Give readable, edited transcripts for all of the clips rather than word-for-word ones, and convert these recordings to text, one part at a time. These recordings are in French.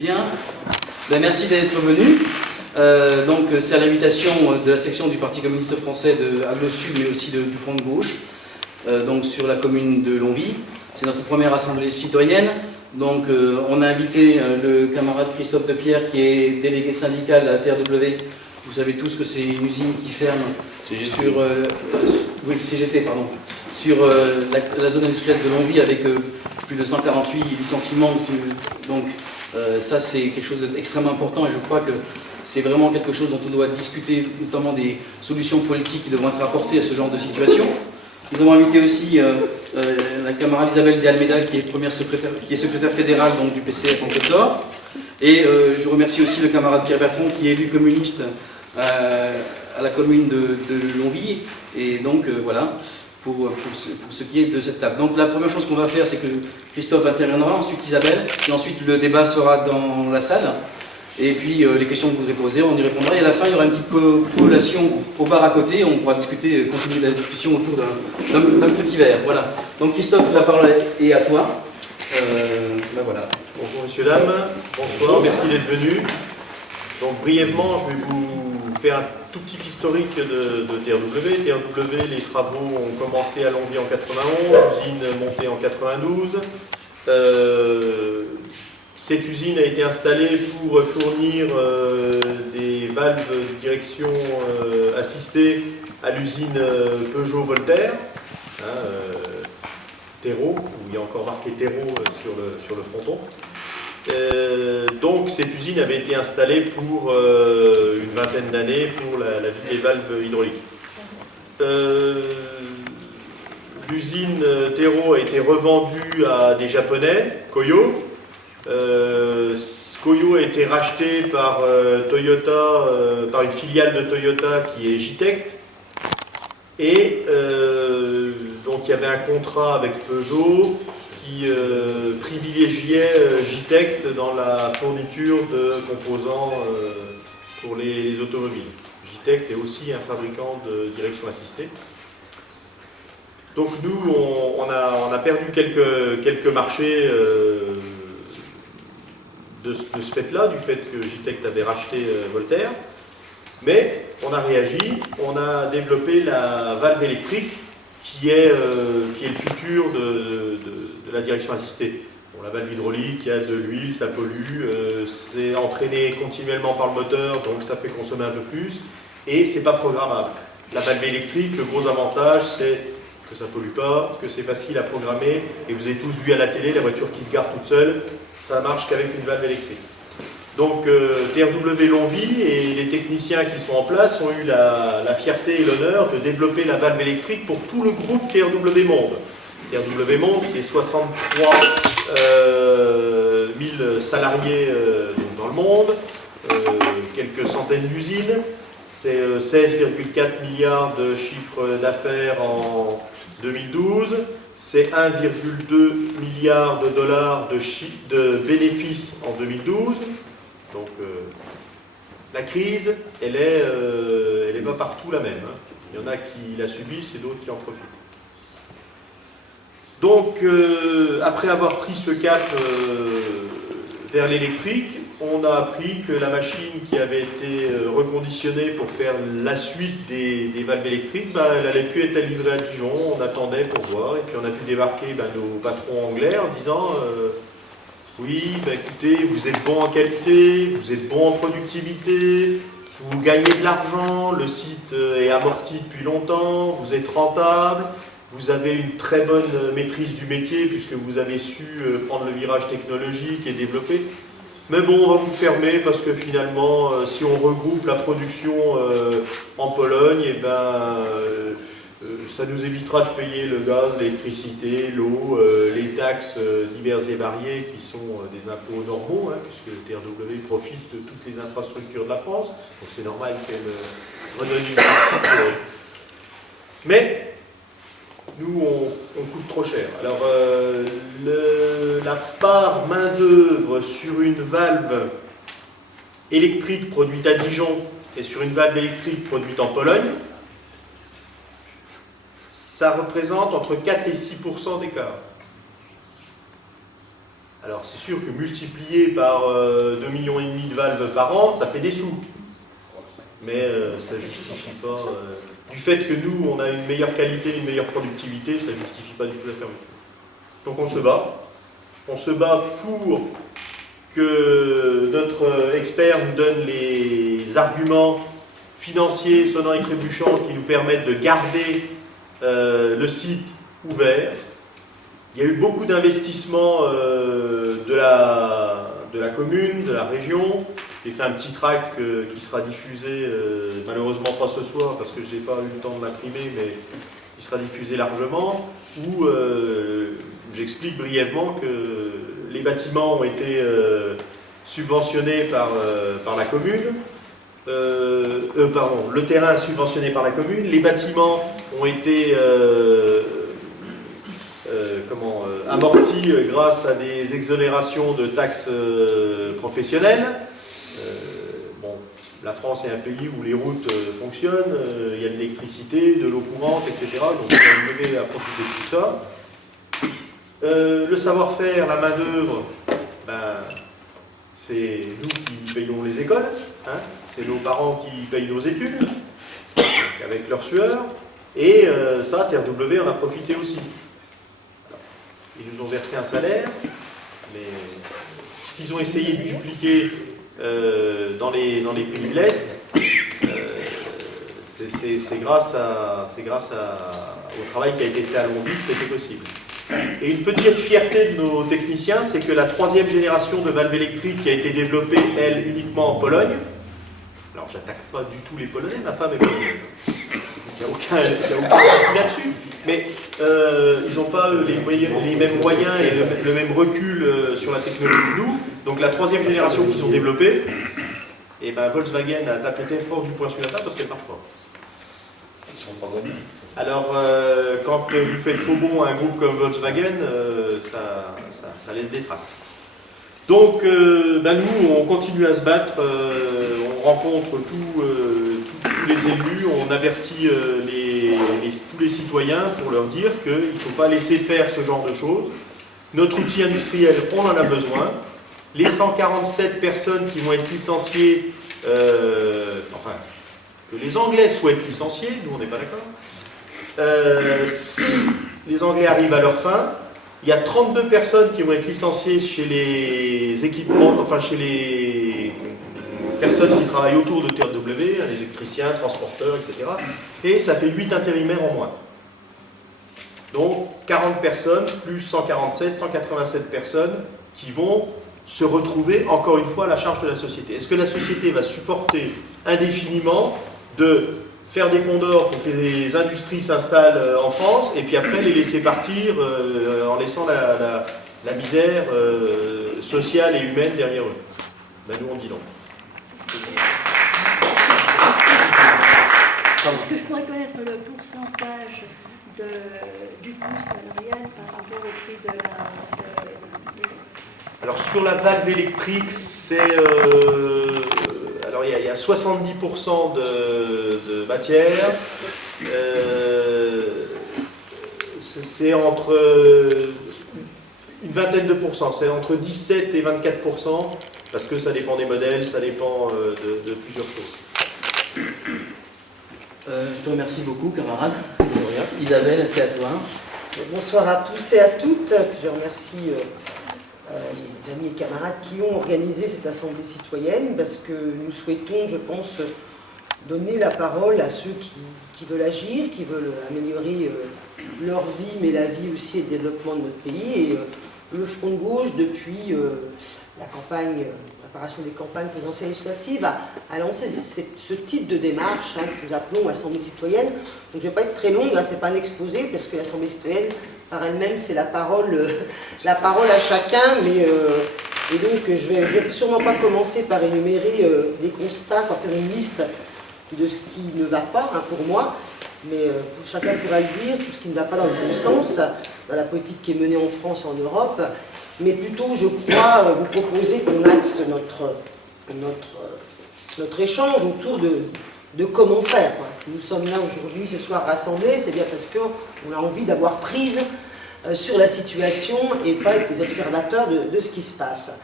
Bien, merci d'être venu. Donc c'est à l'invitation de la section du Parti communiste français de Aglo Sud, mais aussi du Front de gauche, donc sur la commune de Longwy. C'est notre première assemblée citoyenne. Donc on a invité le camarade Christophe Depierre, qui est délégué syndical à TRW. Vous savez tous que c'est une usine qui ferme sur oui, CGT, pardon, sur la zone industrielle de Longwy avec plus de 148 licenciements. Donc ça, c'est quelque chose d'extrêmement important et je crois que c'est vraiment quelque chose dont on doit discuter, notamment des solutions politiques qui devront être apportées à ce genre de situation. Nous avons invité aussi la camarade Isabelle de Almeida, qui est secrétaire fédérale donc, du PCF en Côte d'Or. Et je remercie aussi le camarade Pierre Bertrand, qui est élu communiste à la commune de Longwy. Et donc voilà. Pour ce qui est de cette table. Donc la première chose qu'on va faire, c'est que Christophe interviendra, ensuite Isabelle, et ensuite le débat sera dans la salle. Et puis les questions que vous voudrez poser, on y répondra. Et à la fin, il y aura une petite collation au bar à côté, on pourra discuter, continuer la discussion autour d'un petit verre. Voilà. Donc Christophe, la parole est à toi. Ben voilà. Bonjour messieurs, dames, bonsoir, merci d'être venus. Donc brièvement, je vais vous faire un tout petit historique de TRW. TRW, les travaux ont commencé à Longwy en 91, l'usine montée en 92. Cette usine a été installée pour fournir des valves de direction assistées à l'usine Peugeot Voltaire, Terreau, où il y a encore marqué Terreau sur le fronton. Donc cette usine avait été installée pour une vingtaine d'années pour la vie des valves hydrauliques. L'usine Terreau a été revendue à des Japonais, Koyo. Koyo a été racheté par Toyota, par une filiale de Toyota qui est Jitect. Et donc il y avait un contrat avec Peugeot qui privilégiait Jitect dans la fourniture de composants pour les automobiles. Jitect est aussi un fabricant de direction assistée. Donc nous, on a perdu quelques marchés de ce fait-là, du fait que Jitect avait racheté Voltaire. Mais on a réagi, on a développé la valve électrique qui est le futur de la direction assistée. Bon, la valve hydraulique, il y a de l'huile, ça pollue, c'est entraîné continuellement par le moteur, donc ça fait consommer un peu plus, et c'est pas programmable. La valve électrique, le gros avantage, c'est que ça pollue pas, que c'est facile à programmer, et vous avez tous vu à la télé la voiture qui se gare toute seule, ça marche qu'avec une valve électrique. Donc TRW Longwy et les techniciens qui sont en place ont eu la fierté et l'honneur de développer la valve électrique pour tout le groupe TRW Monde. TRW Monde, c'est 63 000 salariés dans le monde, quelques centaines d'usines, c'est 16,4 milliards de chiffre d'affaires en 2012, c'est 1,2 milliard de dollars de bénéfices en 2012. Donc la crise, elle est pas partout la même. Il y en a qui la subissent et d'autres qui en profitent. Donc après avoir pris ce cap vers l'électrique, on a appris que la machine qui avait été reconditionnée pour faire la suite des valves électriques, elle n'allait plus être livrée à Dijon. On attendait pour voir et puis on a vu débarquer nos patrons anglais en disant oui, écoutez, vous êtes bon en qualité, vous êtes bon en productivité, vous gagnez de l'argent, le site est amorti depuis longtemps, vous êtes rentable, vous avez une très bonne maîtrise du métier puisque vous avez su prendre le virage technologique et développer. Mais bon, on va vous fermer parce que finalement, si on regroupe la production en Pologne, ça nous évitera de payer le gaz, l'électricité, l'eau, les taxes diverses et variées qui sont des impôts normaux, puisque TRW profite de toutes les infrastructures de la France, donc c'est normal qu'elle redonne une partie. Mais nous, on coûte trop cher. Alors, la part main-d'œuvre sur une valve électrique produite à Dijon et sur une valve électrique produite en Pologne, ça représente entre 4 et 6% d'écart. Alors c'est sûr que multiplié par 2,5 millions de valves par an, ça fait des sous. Mais ça ne justifie pas... du fait que nous, on a une meilleure qualité, une meilleure productivité, ça ne justifie pas du tout la fermeture. Donc on se bat. On se bat pour que notre expert nous donne les arguments financiers, sonnants et trébuchants qui nous permettent de garder le site ouvert. Il y a eu beaucoup d'investissements de la commune, de la région. J'ai fait un petit tract qui sera diffusé, malheureusement pas ce soir parce que je n'ai pas eu le temps de l'imprimer, mais qui sera diffusé largement, où j'explique brièvement que les bâtiments ont été subventionnés par la commune. Le terrain est subventionné par la commune, les bâtiments ont été amortis grâce à des exonérations de taxes professionnelles. Bon, la France est un pays où les routes fonctionnent, il y a de l'électricité, de l'eau courante, etc. Donc on va lever à profiter de tout ça. Le savoir-faire, la main-d'œuvre, c'est nous qui payons les écoles, hein, c'est nos parents qui payent nos études, donc avec leur sueur, et ça, TRW en a profité aussi. Alors, ils nous ont versé un salaire, mais ce qu'ils ont essayé de dupliquer dans les pays de l'Est, c'est grâce au travail qui a été fait à Longwy que c'était possible. Et une petite fierté de nos techniciens, c'est que la 3e génération de valves électriques qui a été développée, elle, uniquement en Pologne. Alors, j'attaque pas du tout les Polonais, ma femme est polonaise. Il n'y a aucun souci là-dessus. Mais ils n'ont pas les mêmes moyens et le même recul sur la technologie que nous. Donc, la 3e génération qu'ils ont développée, et Volkswagen a tapé très fort du poing sur la table parce qu'elle ne marche pas. Ils sont pas gagnés. Alors, quand vous faites faux bond à un groupe comme Volkswagen, ça laisse des traces. Donc, nous, on continue à se battre, on rencontre tous les élus, on avertit tous les citoyens pour leur dire qu'il ne faut pas laisser faire ce genre de choses. Notre outil industriel, on en a besoin. Les 147 personnes qui vont être licenciées, que les Anglais souhaitent licencier, nous on n'est pas d'accord. Si les Anglais arrivent à leur fin, il y a 32 personnes qui vont être licenciées chez les équipements, chez les personnes qui travaillent autour de TRW, les électriciens, transporteurs, etc. Et ça fait 8 intérimaires en moins. Donc 40 personnes, plus 147, 187 personnes qui vont se retrouver encore une fois à la charge de la société. Est-ce que la société va supporter indéfiniment de faire des condors pour que les industries s'installent en France et puis après les laisser partir en laissant la misère sociale et humaine derrière eux? Nous on dit non. Est-ce que je pourrais connaître le pourcentage du coût salarial par rapport au prix de la... Alors sur la valve électrique, c'est alors il y a 70% de matière, c'est entre une vingtaine de pourcents, c'est entre 17 et 24%, parce que ça dépend des modèles, ça dépend de plusieurs choses. Je te remercie beaucoup, camarade. Isabelle, c'est à toi. Bonsoir à tous et à toutes. Je remercie les amis et camarades qui ont organisé cette assemblée citoyenne parce que nous souhaitons, je pense, donner la parole à ceux qui veulent agir, qui veulent améliorer leur vie, mais la vie aussi et le développement de notre pays. Et le Front de gauche, depuis la préparation des campagnes présidentielles et législatives, a lancé ce type de démarche que nous appelons Assemblée citoyenne. Donc je ne vais pas être très longue, ce n'est pas un exposé, parce que l'Assemblée citoyenne, par elle-même, c'est la parole à chacun. Et donc je vais sûrement pas commencer par énumérer des constats, par faire une liste de ce qui ne va pas pour moi, mais chacun pourra le dire, tout ce qui ne va pas dans le bon sens, dans la politique qui est menée en France et en Europe. Mais plutôt, je crois, vous proposer qu'on axe notre échange autour de comment faire. Si nous sommes là aujourd'hui, ce soir, rassemblés, c'est bien parce qu'on a envie d'avoir prise sur la situation et pas être des observateurs de ce qui se passe.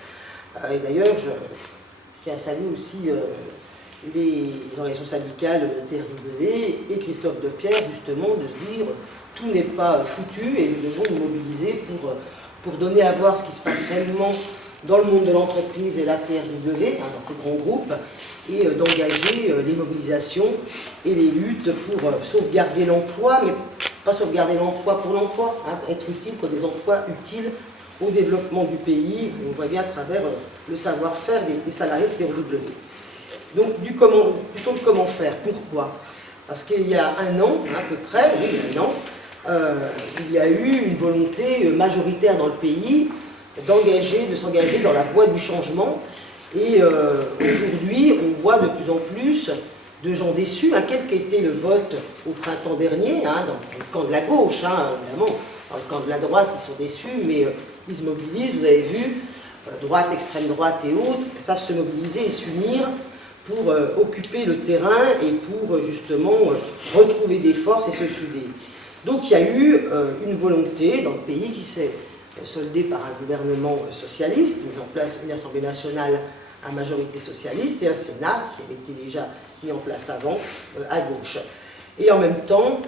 Et d'ailleurs, je tiens à saluer aussi les organisations syndicales TRW et Christophe Depierre, justement, de se dire tout n'est pas foutu et nous devons nous mobiliser pour donner à voir ce qui se passe réellement dans le monde de l'entreprise et la TRW, dans ces grands groupes, et d'engager les mobilisations et les luttes pour sauvegarder l'emploi, mais pas sauvegarder l'emploi pour l'emploi, être utile pour des emplois utiles au développement du pays. On voit bien à travers le savoir-faire des salariés de TRW. Donc, plutôt de comment faire. Pourquoi? Parce qu'il y a un an, à peu près, oui, un an, il y a eu une volonté majoritaire dans le pays de s'engager dans la voie du changement. Et aujourd'hui, on voit de plus en plus de gens déçus. Quel qu'était le vote au printemps dernier, dans le camp de la gauche, évidemment, dans le camp de la droite, ils sont déçus, mais ils se mobilisent, vous avez vu, droite, extrême droite et autres, savent se mobiliser et s'unir pour occuper le terrain et pour justement retrouver des forces et se souder. Donc il y a eu une volonté dans le pays qui s'est soldée par un gouvernement socialiste, mis en place une Assemblée nationale à majorité socialiste et un Sénat qui avait été déjà mis en place avant à gauche. Et en même temps,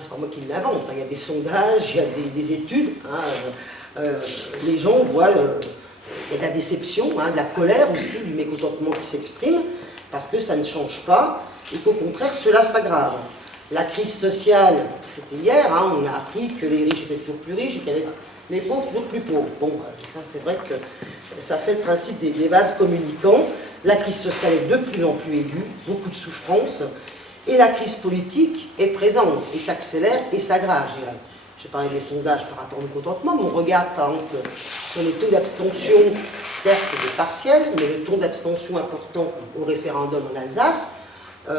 c'est pas moi qui l'invente, il y a des sondages, il y a des études, les gens voient, il y a de la déception, de la colère aussi, du mécontentement qui s'exprime, parce que ça ne change pas et qu'au contraire cela s'aggrave. La crise sociale, c'était hier, on a appris que les riches étaient toujours plus riches et qu'il y avait les pauvres toujours plus pauvres. Bon, ça c'est vrai que ça fait le principe des vases communicants. La crise sociale est de plus en plus aiguë, beaucoup de souffrance, et la crise politique est présente et s'accélère et s'aggrave, je dirais. J'ai parlé des sondages par rapport au mécontentement, mais on regarde par exemple sur les taux d'abstention, certes c'est des partiels, mais le taux d'abstention important au référendum en Alsace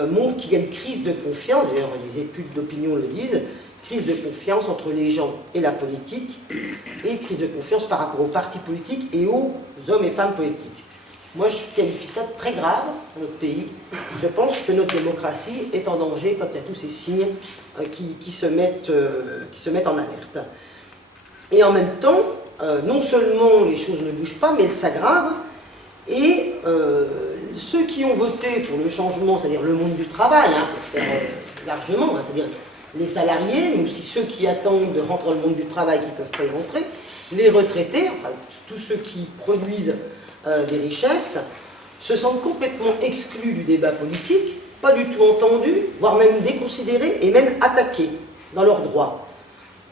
montre qu'il y a une crise de confiance, d'ailleurs les études d'opinion le disent, crise de confiance entre les gens et la politique, et crise de confiance par rapport aux partis politiques et aux hommes et femmes politiques. Moi je qualifie ça de très grave dans notre pays. Je pense que notre démocratie est en danger quand il y a tous ces signes qui se mettent en alerte. Et en même temps, non seulement les choses ne bougent pas, mais elles s'aggravent, et ceux qui ont voté pour le changement, c'est-à-dire le monde du travail, pour faire largement, c'est-à-dire les salariés, mais aussi ceux qui attendent de rentrer dans le monde du travail qui ne peuvent pas y rentrer, les retraités, enfin tous ceux qui produisent des richesses, se sentent complètement exclus du débat politique, pas du tout entendus, voire même déconsidérés et même attaqués dans leurs droits.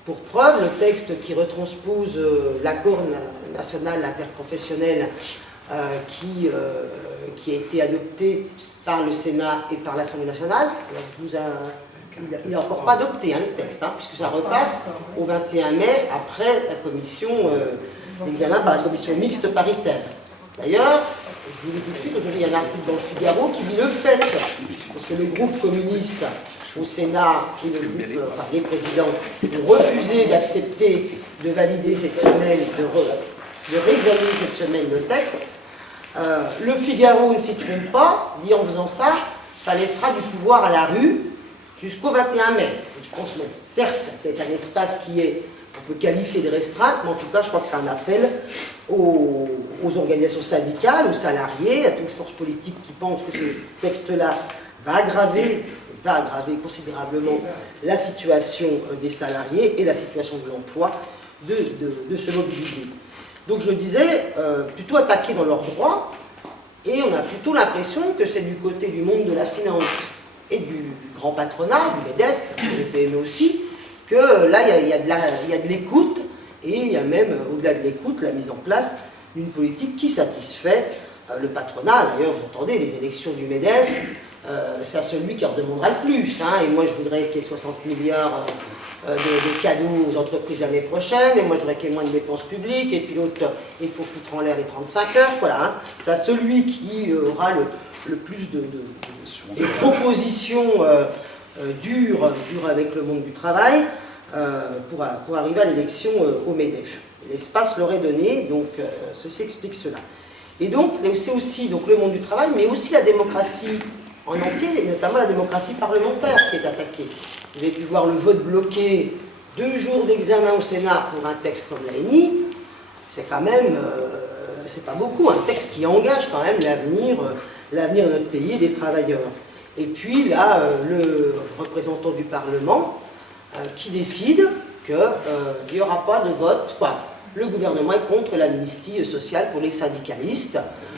Pour preuve, le texte qui retranspose l'accord national interprofessionnel qui a été adopté par le Sénat et par l'Assemblée nationale, il n'est encore pas adopté le texte, puisque ça repasse au 21 mai après l'examen par la commission mixte paritaire. D'ailleurs, je vous dis tout de suite, aujourd'hui il y a un article dans le Figaro qui dit le fait, parce que le groupe communiste au Sénat et le groupe, les présidents ont refusé d'accepter de valider cette semaine, de réexaminer cette semaine le texte. Le Figaro ne s'y trompe pas, dit en faisant ça, ça laissera du pouvoir à la rue jusqu'au 21 mai. Je pense que certes, c'est peut-être un espace qui est, on peut qualifier de restreint, mais en tout cas, je crois que c'est un appel aux organisations syndicales, aux salariés, à toute force politique qui pense que ce texte-là va aggraver considérablement la situation des salariés et la situation de l'emploi, de se mobiliser. Donc je le disais, plutôt attaqués dans leurs droits, et on a plutôt l'impression que c'est du côté du monde de la finance et du grand patronat, du MEDEF, du PME aussi, que là il y a de l'écoute, et il y a même, au-delà de l'écoute, la mise en place d'une politique qui satisfait le patronat. D'ailleurs, vous entendez, les élections du MEDEF, c'est à celui qui en demandera le plus. Et moi, je voudrais qu'il y ait 60 milliards de cadeaux aux entreprises l'année prochaine, et moi, je voudrais qu'il y ait moins de dépenses publiques, et puis l'autre, il faut foutre en l'air les 35 heures. Voilà, c'est à celui qui aura le plus de propositions dures avec le monde du travail pour arriver à l'élection au MEDEF. L'espace leur est donné, donc ceci explique cela. Et donc, c'est aussi donc, le monde du travail, mais aussi la démocratie en entier, et notamment la démocratie parlementaire qui est attaquée. Vous avez pu voir le vote bloqué 2 jours d'examen au Sénat pour un texte comme l'ANI, c'est quand même, c'est pas beaucoup, un texte qui engage quand même l'avenir de notre pays et des travailleurs. Et puis là, le représentant du Parlement qui décide qu'il n'y aura pas de vote, quoi. Le gouvernement est contre l'amnistie sociale pour les syndicalistes,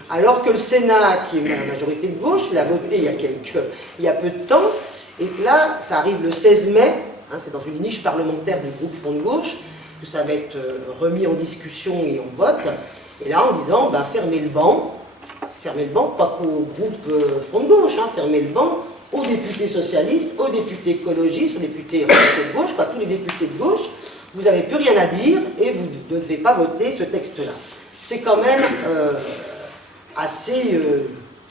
alors que le Sénat, qui est une majorité de gauche, l'a voté il y a peu de temps, et que là, ça arrive le 16 mai, hein, c'est dans une niche parlementaire du groupe Front de Gauche, que ça va être remis en discussion et en vote, et là en disant, ben, fermez le banc, pas qu'au groupe Front de Gauche, hein, fermez le banc aux députés socialistes, aux députés écologistes, aux députés de gauche, tous les députés de gauche, vous n'avez plus rien à dire et vous ne devez pas voter ce texte-là. C'est quand même assez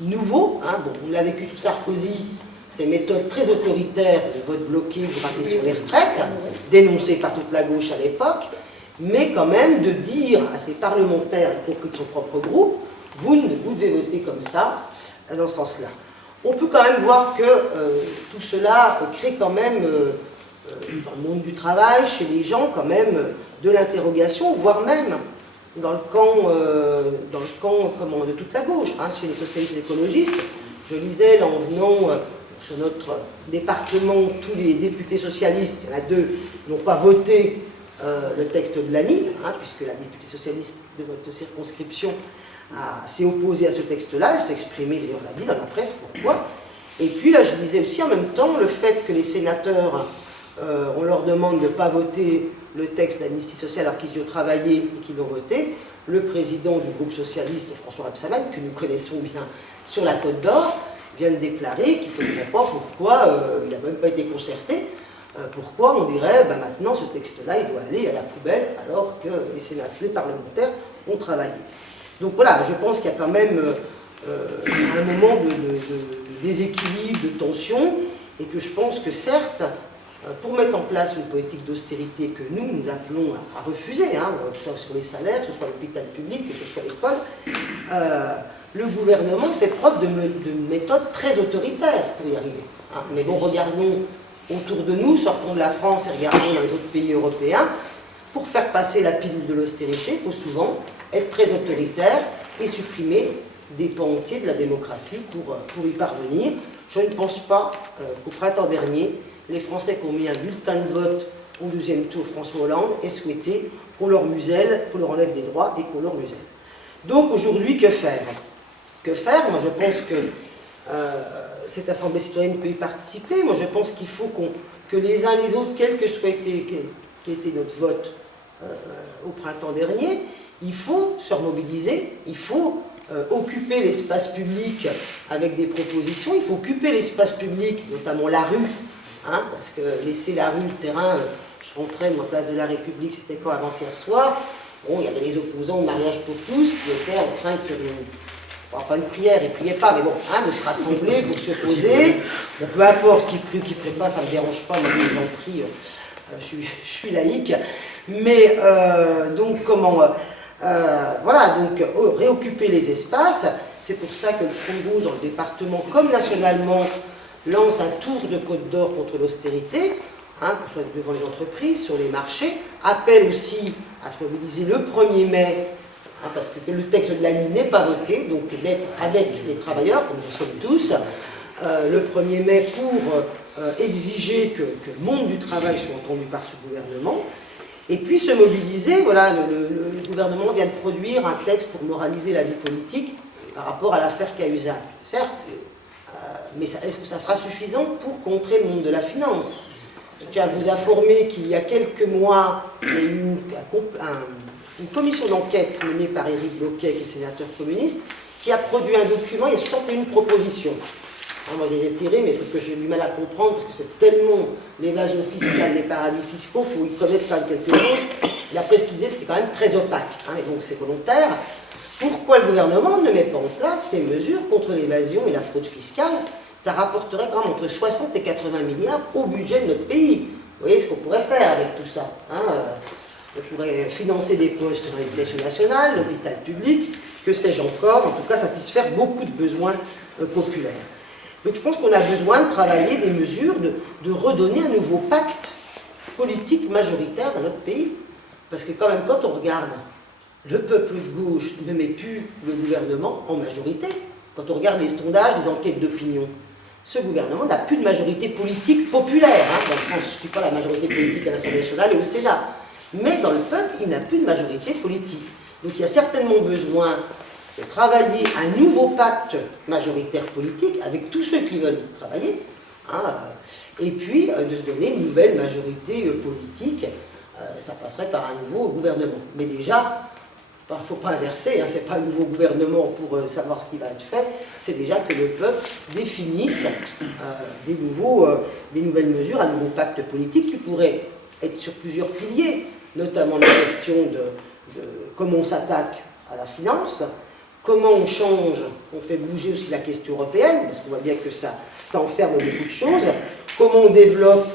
nouveau. Hein. Bon, on l'a vécu sous Sarkozy, ces méthodes très autoritaires de vote bloqué, vous rappelez, sur les retraites, dénoncées par toute la gauche à l'époque, mais quand même de dire à ces parlementaires, y compris de son propre groupe, vous devez voter comme ça, dans ce sens-là. On peut quand même voir que tout cela crée quand même, dans le monde du travail, chez les gens, quand même, de l'interrogation, voire même dans le camp de toute la gauche, hein, chez les socialistes et écologistes. Je lisais, là, en venant sur notre département, tous les députés socialistes, il y en a 2, n'ont pas voté le texte de l'ANI, hein, puisque la députée socialiste de votre circonscription s'est opposée à ce texte-là, elle s'est exprimée, d'ailleurs, l'a dit dans la presse, pourquoi. Et puis là, je disais aussi en même temps, le fait que les sénateurs, on leur demande de ne pas voter le texte d'amnistie sociale alors qu'ils y ont travaillé et qu'ils l'ont voté, le président du groupe socialiste, François Rebsamen, que nous connaissons bien sur la Côte d'Or, vient de déclarer qu'il ne comprend pas pourquoi, il n'a même pas été concerté, pourquoi on dirait, ben maintenant ce texte-là, il doit aller à la poubelle alors que les parlementaires ont travaillé. Donc voilà, je pense qu'il y a quand même un moment de déséquilibre, de tension, et que je pense que certes, pour mettre en place une politique d'austérité que nous appelons à refuser, hein, que ce soit sur les salaires, que ce soit l'hôpital public, que ce soit l'école, le gouvernement fait preuve de méthodes très autoritaires pour y arriver. Hein. Mais bon, regardons autour de nous, sortons de la France et regardons dans les autres pays européens. Pour faire passer la pilule de l'austérité, il faut souvent être très autoritaire et supprimer des pans entiers de la démocratie pour y parvenir. Je ne pense pas qu'au printemps dernier, les Français qui ont mis un bulletin de vote au 12e tour François Hollande aient souhaité qu'on leur muselle, qu'on leur enlève des droits et qu'on leur muselle. Donc aujourd'hui, que faire? Que faire? Moi je pense que cette Assemblée citoyenne peut y participer. Moi je pense qu'il faut que les uns les autres, quel que soit été notre vote au printemps dernier, il faut se remobiliser, il faut occuper l'espace public avec des propositions, il faut occuper l'espace public, notamment la rue, hein, parce que laisser la rue, le terrain, je rentrais, moi, place de la République, c'était quand avant-hier soir, bon, il y avait les opposants au mariage pour tous qui étaient en train de faire pas une prière, ils ne priaient pas, mais bon, hein, de se rassembler pour se poser, bon, peu importe qui prie ou qui ne prie pas, ça ne me dérange pas, moi j'en prie, je suis laïque, mais donc comment... voilà, donc réoccuper les espaces, c'est pour ça que le Front de Gauche dans le département comme nationalement lance un tour de Côte d'Or contre l'austérité, hein, que ce soit devant les entreprises, sur les marchés, appelle aussi à se mobiliser le 1er mai, hein, parce que le texte de l'ANI n'est pas voté, donc d'être avec les travailleurs, comme nous sommes tous, le 1er mai pour exiger que le monde du travail soit entendu par ce gouvernement. Et puis se mobiliser, voilà, le gouvernement vient de produire un texte pour moraliser la vie politique par rapport à l'affaire Cahuzac. Certes, mais est-ce que ça sera suffisant pour contrer le monde de la finance? Je tiens à vous informer qu'il y a quelques mois, il y a eu une commission d'enquête menée par Éric Bloquet, qui est sénateur communiste, qui a produit un document, il y a 61 propositions. Moi je les ai tirés, mais il faut que j'ai du mal à comprendre, parce que c'est tellement l'évasion fiscale, les paradis fiscaux, il faut y connaître quand même quelque chose. Et après ce qu'il disait, c'était quand même très opaque, hein, et donc c'est volontaire. Pourquoi le gouvernement ne met pas en place ces mesures contre l'évasion et la fraude fiscale? Ça rapporterait quand même entre 60 et 80 milliards au budget de notre pays. Vous voyez ce qu'on pourrait faire avec tout ça, hein, on pourrait financer des postes dans l'éducation nationale, l'hôpital public, que sais-je encore, en tout cas satisfaire beaucoup de besoins populaires. Donc je pense qu'on a besoin de travailler des mesures, de redonner un nouveau pacte politique majoritaire dans notre pays. Parce que quand même, quand on regarde, le peuple de gauche ne met plus le gouvernement en majorité. Quand on regarde les sondages, les enquêtes d'opinion, ce gouvernement n'a plus de majorité politique populaire, hein, dans le sens, je ne suis pas la majorité politique à l'Assemblée nationale et au Sénat. Mais dans le peuple, il n'a plus de majorité politique. Donc il y a certainement besoin de travailler un nouveau pacte majoritaire politique avec tous ceux qui veulent y travailler, hein, et puis de se donner une nouvelle majorité politique. Ça passerait par un nouveau gouvernement. Mais déjà, il ne faut pas inverser, hein, ce n'est pas un nouveau gouvernement pour savoir ce qui va être fait, c'est déjà que le peuple définisse des nouvelles mesures, un nouveau pacte politique qui pourrait être sur plusieurs piliers, notamment la question de comment on s'attaque à la finance, comment on change, on fait bouger aussi la question européenne, parce qu'on voit bien que ça enferme beaucoup de choses, comment on développe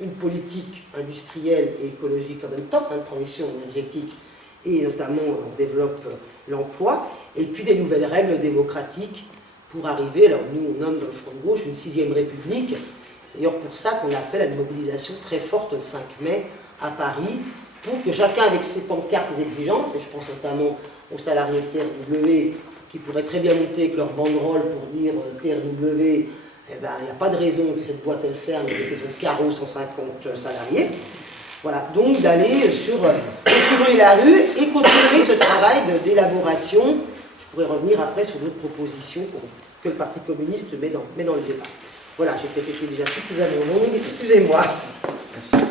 une politique industrielle et écologique en même temps, une transition énergétique, et notamment on développe l'emploi, et puis des nouvelles règles démocratiques pour arriver, alors nous on nomme dans le Front de Gauche une 6e République, c'est d'ailleurs pour ça qu'on appelle à une mobilisation très forte le 5 mai à Paris, pour que chacun avec ses pancartes, ses exigences, et je pense notamment aux salariés de TRW qui pourraient très bien monter avec leur banderole pour dire TRW, eh ben, il n'y a pas de raison que cette boîte elle ferme et laisser son carreau 150 salariés. Voilà, donc d'aller sur courir la rue et continuer ce travail d'élaboration. Je pourrais revenir après sur d'autres propositions que le Parti communiste met dans le débat. Voilà, j'ai peut-être été déjà suffisamment long, excusez-moi. Merci.